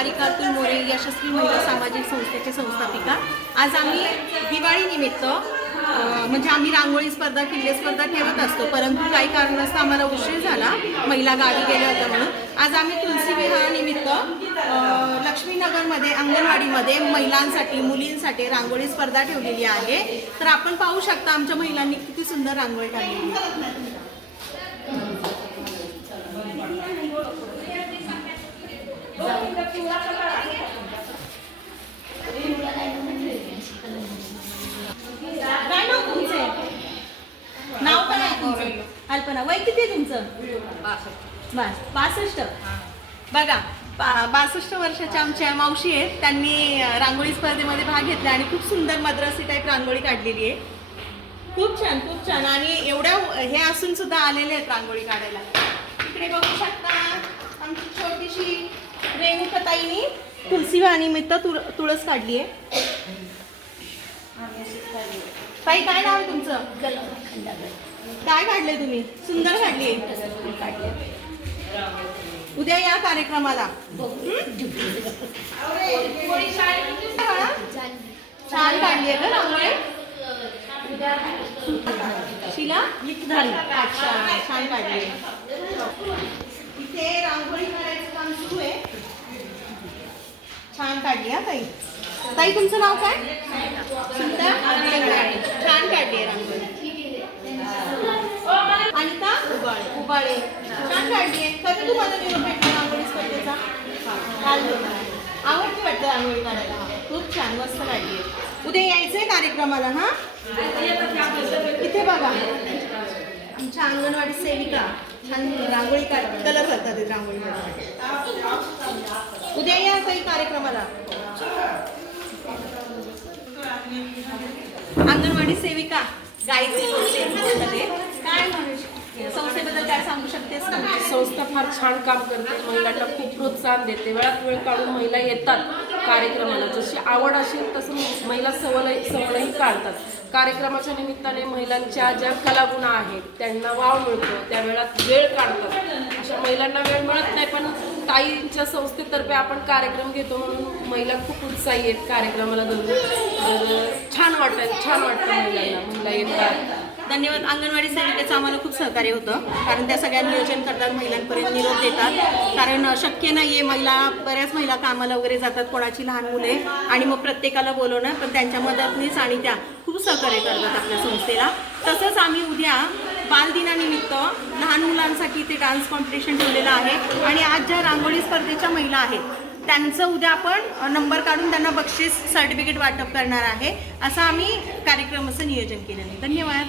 सारिका अतुल मोरे यशस्वी महिला सामाजिक संस्थेचे संस्थापिका। आज आम्ही दिवाळीनिमित्त म्हणजे आम्ही रांगोळी स्पर्धा किल्ले स्पर्धा ठेवत असतो, परंतु काही कारणास्तव आम्हाला उशीर झाला, महिला गावी गेल्या होत्या म्हणून। आज आम्ही तुलसी विवाहानिमित्त लक्ष्मीनगरमध्ये अंगणवाडीमध्ये महिलांसाठी मुलींसाठी रांगोळी स्पर्धा ठेवलेली आहे। तर आपण पाहू शकता आमच्या महिलांनी किती सुंदर रांगोळी काढलेली आहे। नाव काय आहे तुमचं? अल्पना। वय किती आहे तुमचं? 62। बघा 62 वर्षाच्या आमच्या मावशी आहेत, त्यांनी रांगोळी स्पर्धेमध्ये भाग घेतला आणि खूप सुंदर मद्रासी टाईप रांगोळी काढलेली आहे। खूप छान खूप छान। आणि एवढ्या हे असून सुद्धा आलेले आहेत रांगोळी काढायला। इकडे बघू शकता आमची छोटीशी रेणुकाताईंनी तुलसी विवाहानिमित्त तुळस काढली आहे। ताई काय नाव आहे तुमचं? काय काढलंय तुम्ही? सुंदर काढली आहे। उद्या या कार्यक्रमाला। छान काढली आहे का रांगोळी? शिला अच्छा छान काढली आहे। इथे रांगोळी काढायचं काम सुरू आहे। छान काढली हा ताई। ताई तुमचं नाव काय? सुंदर छान काढली आहे रांगोळी। अनिता उबाळे छान काढली आहे। कधी तुम्हाला निरोप भेटला रांगोळी स्पर्धेचा? आवडते वाटतं रांगोळी काढायला। खूप छान मस्त काढली आहे। उद्या यायचंय कार्यक्रमाला हा? इथे बघा आमच्या अंगणवाडी सेविका छान रांगोळी कलर करतात रांगोळी। उद्या या काही कार्यक्रमाला। अंगणवाडी सेविका गायत्री काय म्हणू संस्थेबद्दल काय सांगू शकतेस? संस्था फार छान काम करते, महिलांना खूप प्रोत्साहन देते। वेळात वेळ काढून महिला येतात कार्यक्रमाला, जशी आवड असेल तसं महिला सवलही काढतात। कार्यक्रमाच्या निमित्ताने महिलांच्या ज्या कलागुण आहेत त्यांना वाव मिळतो, त्या वेळात वेळ काढतात। अशा महिलांना वेळ मिळत नाही, पण ताईंच्या संस्थेतर्फे आपण कार्यक्रम घेतो म्हणून महिला खूप उत्साही आहेत कार्यक्रमाला छान वाटतं महिला येतात। धन्यवाद। अंगणवाडी सेविकेचं आम्हाला खूप सहकार्य होतं, कारण त्या सगळ्या नियोजन करतात, महिलांपर्यंत निरोप देतात। कारण शक्य नाही आहे, बऱ्याच महिला कामाला वगैरे जातात, कोणाची लहान मुले आणि मग प्रत्येकाला बोलवणं, पण त्यांच्या मदतनीच आणि त्या खूप सहकार्य करतात आपल्या संस्थेला। तसंच आम्ही उद्या बालदिनानिमित्त लहान मुलांसाठी ते डान्स कॉम्पिटिशन ठेवलेलं आहे आणि आज ज्या रांगोळी स्पर्धेच्या महिला आहेत त्यांचं उद्या आपण नंबर काढून त्यांना बक्षीस सर्टिफिकेट वाटप करणार आहे, असं आम्ही कार्यक्रमाचं नियोजन केलेलं आहे। धन्यवाद।